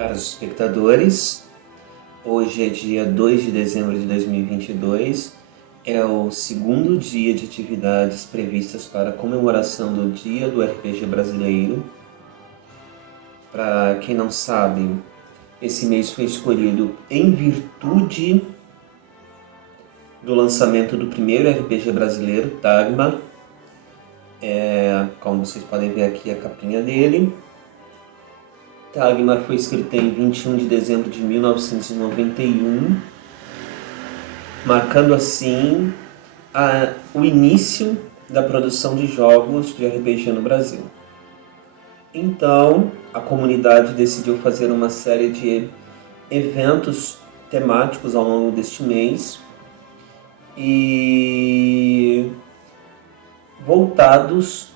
Caros espectadores, hoje é dia 2 de dezembro de 2022, é o segundo dia de atividades previstas para a comemoração do Dia do RPG Brasileiro. Para quem não sabe, esse mês foi escolhido em virtude do lançamento do primeiro RPG brasileiro, Dagmar. Como vocês podem ver aqui a capinha dele. Dagmar foi escrita em 21 de dezembro de 1991, marcando assim o início da produção de jogos de RPG no Brasil. Então, a comunidade decidiu fazer uma série de eventos temáticos ao longo deste mês e voltados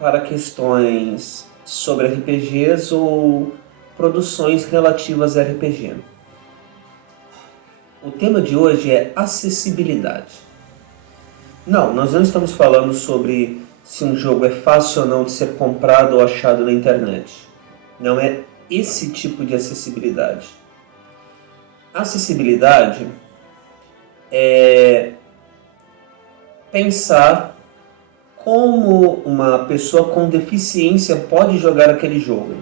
para questões sobre RPGs ou produções relativas a RPG. O tema de hoje é acessibilidade. Não, nós não estamos falando sobre se um jogo é fácil ou não de ser comprado ou achado na internet. Não é esse tipo de acessibilidade. Acessibilidade é pensar como uma pessoa com deficiência pode jogar aquele jogo.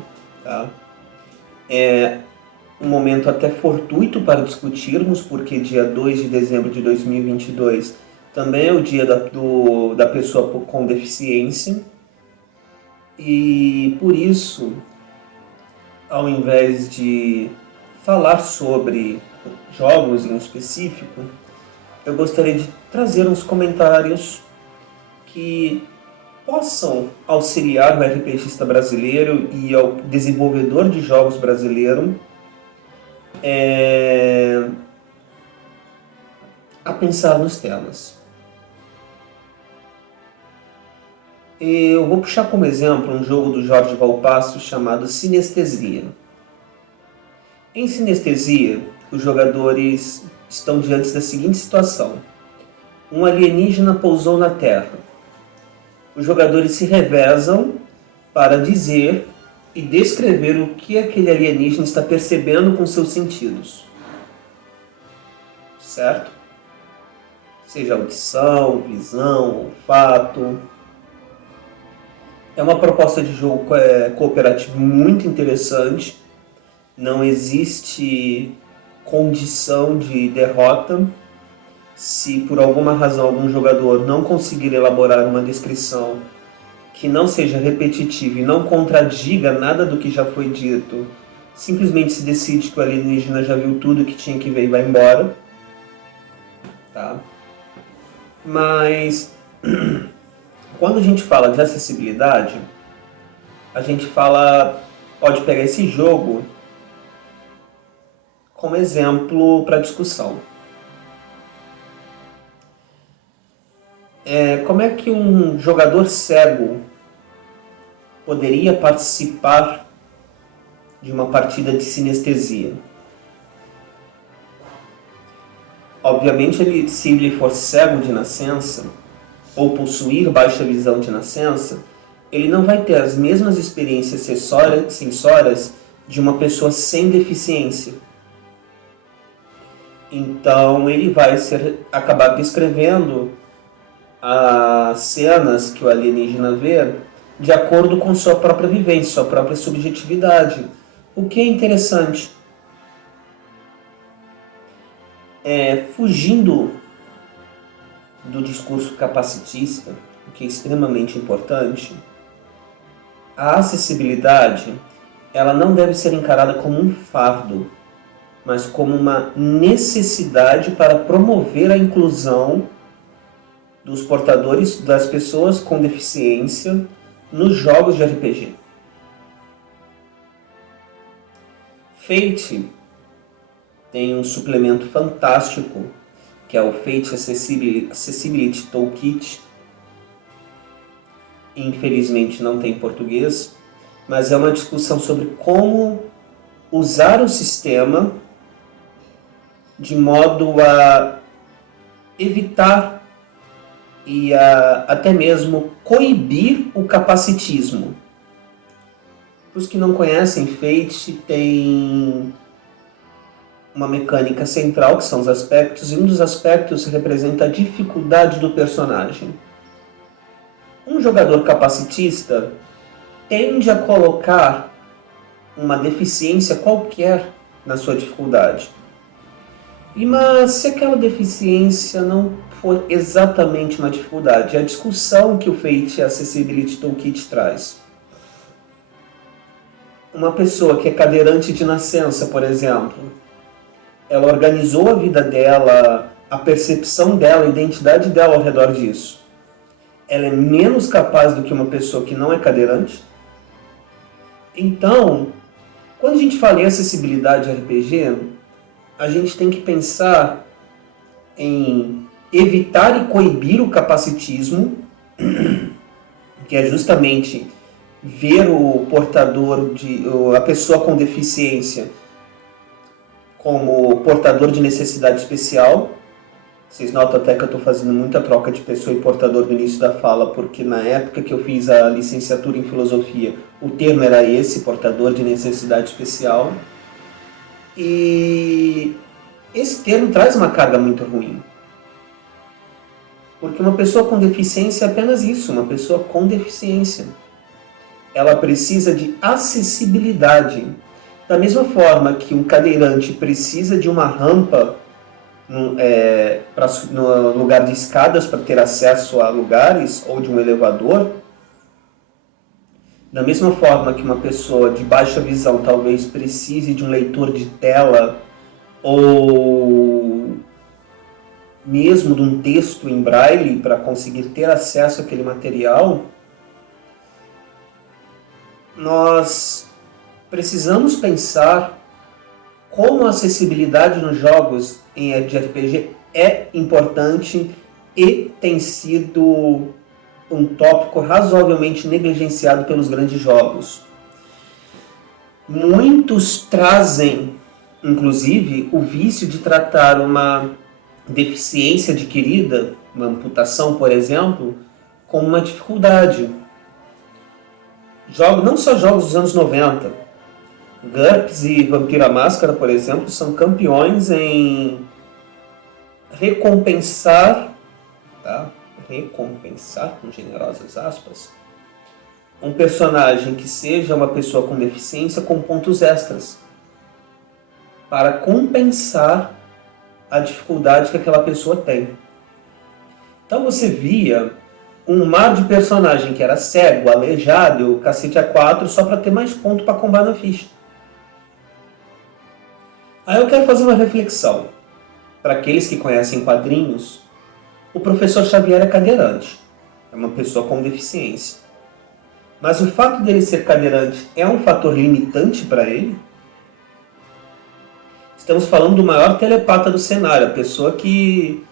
Tá? É um momento até fortuito para discutirmos, porque dia 2 de dezembro de 2022 também é o dia da pessoa com deficiência. E por isso, ao invés de falar sobre jogos em específico, eu gostaria de trazer uns comentários que possam auxiliar o RPGista brasileiro e ao desenvolvedor de jogos brasileiro a pensar nos temas. Eu vou puxar como exemplo um jogo do Jorge Valpasso chamado Sinestesia. Em Sinestesia, os jogadores estão diante da seguinte situação: um alienígena pousou na Terra. Os jogadores se revezam para dizer e descrever o que aquele alienígena está percebendo com seus sentidos. Certo? Seja audição, visão, olfato. É uma proposta de jogo cooperativo muito interessante. Não existe condição de derrota. Se por alguma razão algum jogador não conseguir elaborar uma descrição que não seja repetitiva e não contradiga nada do que já foi dito, simplesmente se decide que o alienígena já viu tudo que tinha que ver e vai embora. Tá? Mas quando a gente fala de acessibilidade, a gente pode pegar esse jogo como exemplo para discussão. Como é que um jogador cego poderia participar de uma partida de sinestesia? Obviamente, se ele for cego de nascença, ou possuir baixa visão de nascença, ele não vai ter as mesmas experiências sensórias de uma pessoa sem deficiência. Então, ele vai acabar descrevendo as cenas que o alienígena vê de acordo com sua própria vivência, sua própria subjetividade. O que é interessante. Fugindo do discurso capacitista, o que é extremamente importante, a acessibilidade ela não deve ser encarada como um fardo, mas como uma necessidade para promover a inclusão dos portadores, das pessoas com deficiência nos jogos de RPG. Fate tem um suplemento fantástico, que é o Fate Accessibility Toolkit. Infelizmente não tem em português, mas é uma discussão sobre como usar o sistema de modo a evitar e até mesmo coibir o capacitismo. Para os que não conhecem, Fate tem uma mecânica central, que são os aspectos, e um dos aspectos representa a dificuldade do personagem. Um jogador capacitista tende a colocar uma deficiência qualquer na sua dificuldade. Mas se aquela deficiência não for exatamente uma dificuldade, é a discussão que o Fate Accessibility Toolkit traz. Uma pessoa que é cadeirante de nascença, por exemplo, ela organizou a vida dela, a percepção dela, a identidade dela ao redor disso. Ela é menos capaz do que uma pessoa que não é cadeirante. Então, quando a gente fala em acessibilidade RPG, a gente tem que pensar em evitar e coibir o capacitismo, que é justamente ver o portador, a pessoa com deficiência, como portador de necessidade especial. Vocês notam até que eu estou fazendo muita troca de pessoa e portador no início da fala, porque na época que eu fiz a licenciatura em filosofia, o termo era esse, portador de necessidade especial. E esse termo traz uma carga muito ruim. Porque uma pessoa com deficiência é apenas isso, uma pessoa com deficiência. Ela precisa de acessibilidade. Da mesma forma que um cadeirante precisa de uma rampa no lugar de escadas para ter acesso a lugares, ou de um elevador, da mesma forma que uma pessoa de baixa visão talvez precise de um leitor de tela ou mesmo de um texto em braille para conseguir ter acesso àquele material, nós precisamos pensar como a acessibilidade nos jogos de RPG é importante e tem sido um tópico razoavelmente negligenciado pelos grandes jogos. Muitos trazem, inclusive, o vício de tratar uma deficiência adquirida, uma amputação, por exemplo, como uma dificuldade. Não só jogos dos anos 90, GURPS e Vampira Máscara, por exemplo, são campeões em recompensar, com generosas aspas, um personagem que seja uma pessoa com deficiência com pontos extras, para compensar a dificuldade que aquela pessoa tem. Então você via um mar de personagem que era cego, aleijado, cacete A4, só para ter mais ponto para combar na ficha. Aí eu quero fazer uma reflexão. Para aqueles que conhecem quadrinhos, o professor Xavier é cadeirante. É uma pessoa com deficiência. Mas o fato dele ser cadeirante é um fator limitante para ele? Estamos falando do maior telepata do cenário, a pessoa que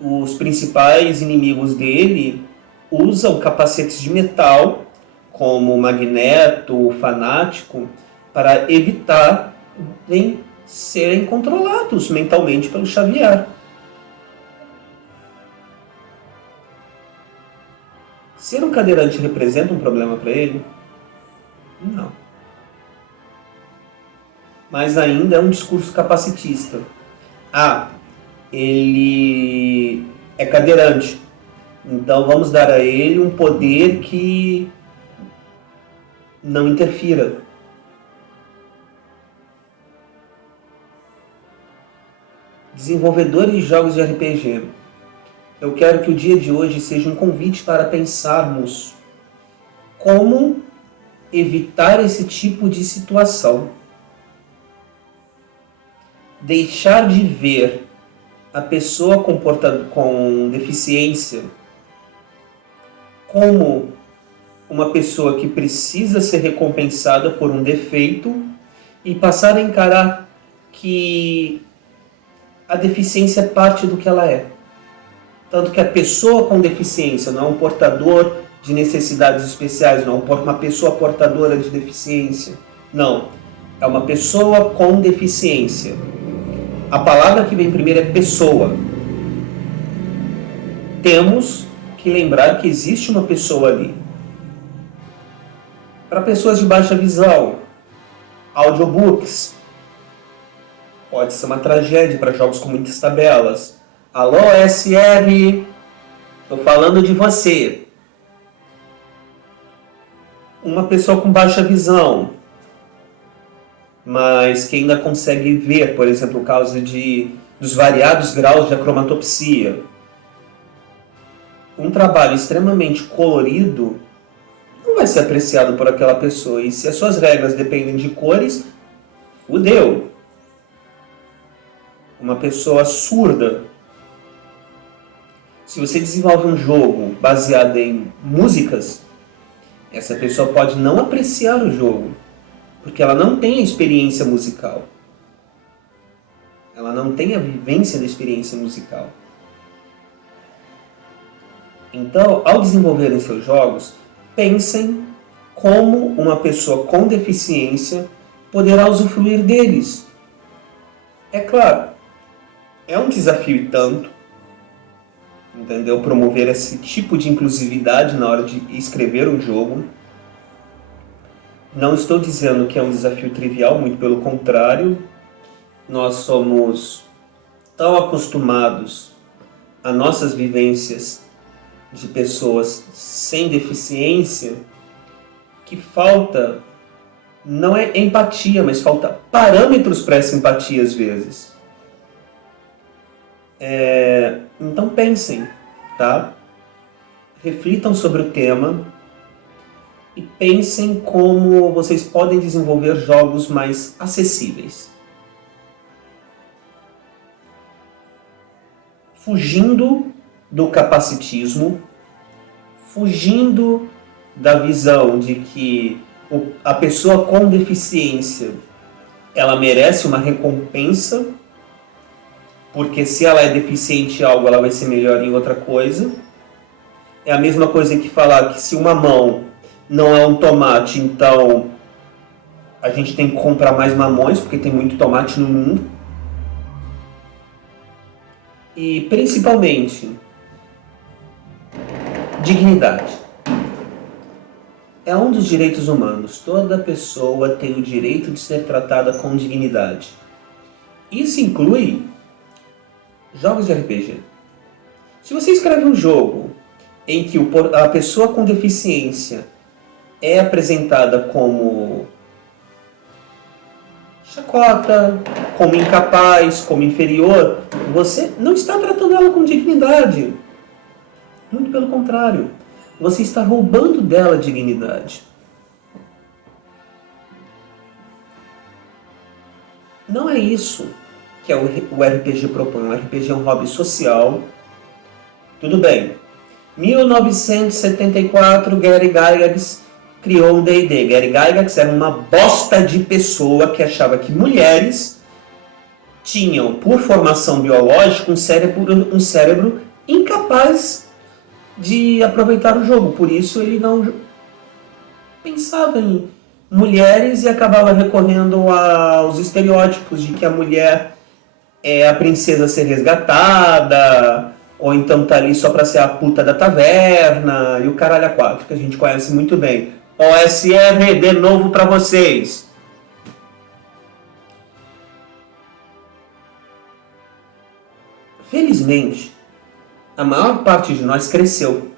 os principais inimigos dele usam capacetes de metal, como o Magneto, o Fanático, para evitar serem controlados mentalmente pelo Xavier. Ser um cadeirante representa um problema para ele? Não. Mas ainda é um discurso capacitista. Ele é cadeirante, então vamos dar a ele um poder que não interfira. Desenvolvedores de jogos de RPG, eu quero que o dia de hoje seja um convite para pensarmos como evitar esse tipo de situação. Deixar de ver a pessoa com deficiência como uma pessoa que precisa ser recompensada por um defeito e passar a encarar que a deficiência é parte do que ela é. Tanto que a pessoa com deficiência não é um portador de necessidades especiais, não é uma pessoa portadora de deficiência. Não, é uma pessoa com deficiência. A palavra que vem primeiro é pessoa. Temos que lembrar que existe uma pessoa ali. Para pessoas de baixa visão, audiobooks. Pode ser uma tragédia para jogos com muitas tabelas. Alô, SR, estou falando de você. Uma pessoa com baixa visão, mas que ainda consegue ver, por exemplo, o caso dos variados graus de acromatopsia. Um trabalho extremamente colorido não vai ser apreciado por aquela pessoa. E se as suas regras dependem de cores, fudeu. Uma pessoa surda. Se você desenvolve um jogo baseado em músicas, essa pessoa pode não apreciar o jogo, porque ela não tem a experiência musical. Ela não tem a vivência da experiência musical. Então, ao desenvolverem seus jogos, pensem como uma pessoa com deficiência poderá usufruir deles. É claro, é um desafio e tanto, entendeu? Promover esse tipo de inclusividade na hora de escrever um jogo. Não estou dizendo que é um desafio trivial, muito pelo contrário. Nós somos tão acostumados a nossas vivências de pessoas sem deficiência que falta, não é empatia, mas falta parâmetros para essa empatia às vezes. Então pensem, tá? Reflitam sobre o tema e pensem como vocês podem desenvolver jogos mais acessíveis. Fugindo do capacitismo, fugindo da visão de que a pessoa com deficiência ela merece uma recompensa, porque se ela é deficiente em algo, ela vai ser melhor em outra coisa. É a mesma coisa que falar que se uma mão não é um tomate, então a gente tem que comprar mais mamões, porque tem muito tomate no mundo. E principalmente, dignidade. É um dos direitos humanos. Toda pessoa tem o direito de ser tratada com dignidade. Isso inclui jogos de RPG. Se você escreve um jogo em que a pessoa com deficiência é apresentada como chacota, como incapaz, como inferior, você não está tratando ela com dignidade. Muito pelo contrário. Você está roubando dela a dignidade. Não é isso que o RPG propõe. O RPG é um hobby social. Tudo bem. 1974, Gary Gygax criou o D&D. Gary Gygax era uma bosta de pessoa que achava que mulheres tinham, por formação biológica, um cérebro incapaz de aproveitar o jogo. Por isso ele não pensava em mulheres e acabava recorrendo aos estereótipos de que a mulher é a princesa a ser resgatada, ou então tá ali só pra ser a puta da taverna, e o caralho a quatro, que a gente conhece muito bem. OSR, de novo pra vocês. Felizmente, a maior parte de nós cresceu,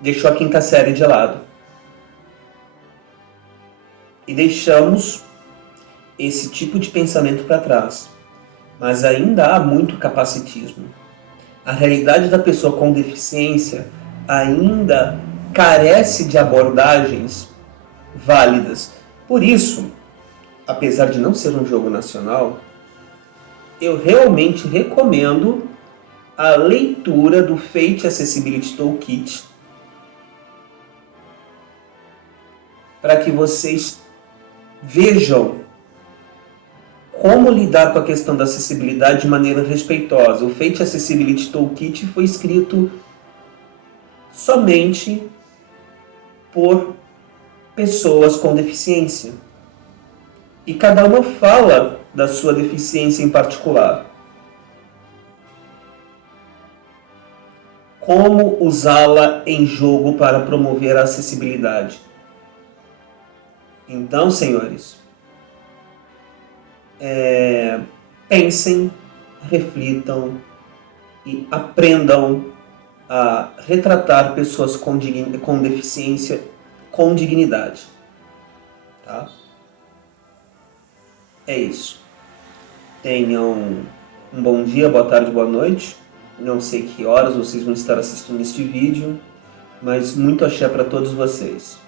deixou a quinta série de lado. E deixamos esse tipo de pensamento para trás. Mas ainda há muito capacitismo. A realidade da pessoa com deficiência ainda carece de abordagens válidas. Por isso, apesar de não ser um jogo nacional, eu realmente recomendo a leitura do Fate Accessibility Toolkit para que vocês vejam como lidar com a questão da acessibilidade de maneira respeitosa. O Fate Accessibility Toolkit foi escrito somente por pessoas com deficiência. E cada uma fala da sua deficiência em particular. Como usá-la em jogo para promover a acessibilidade. Então, senhores, pensem, reflitam e aprendam a retratar pessoas com deficiência com dignidade. Tá? É isso. Tenham um bom dia, boa tarde, boa noite. Não sei que horas vocês vão estar assistindo este vídeo, mas muito axé para todos vocês.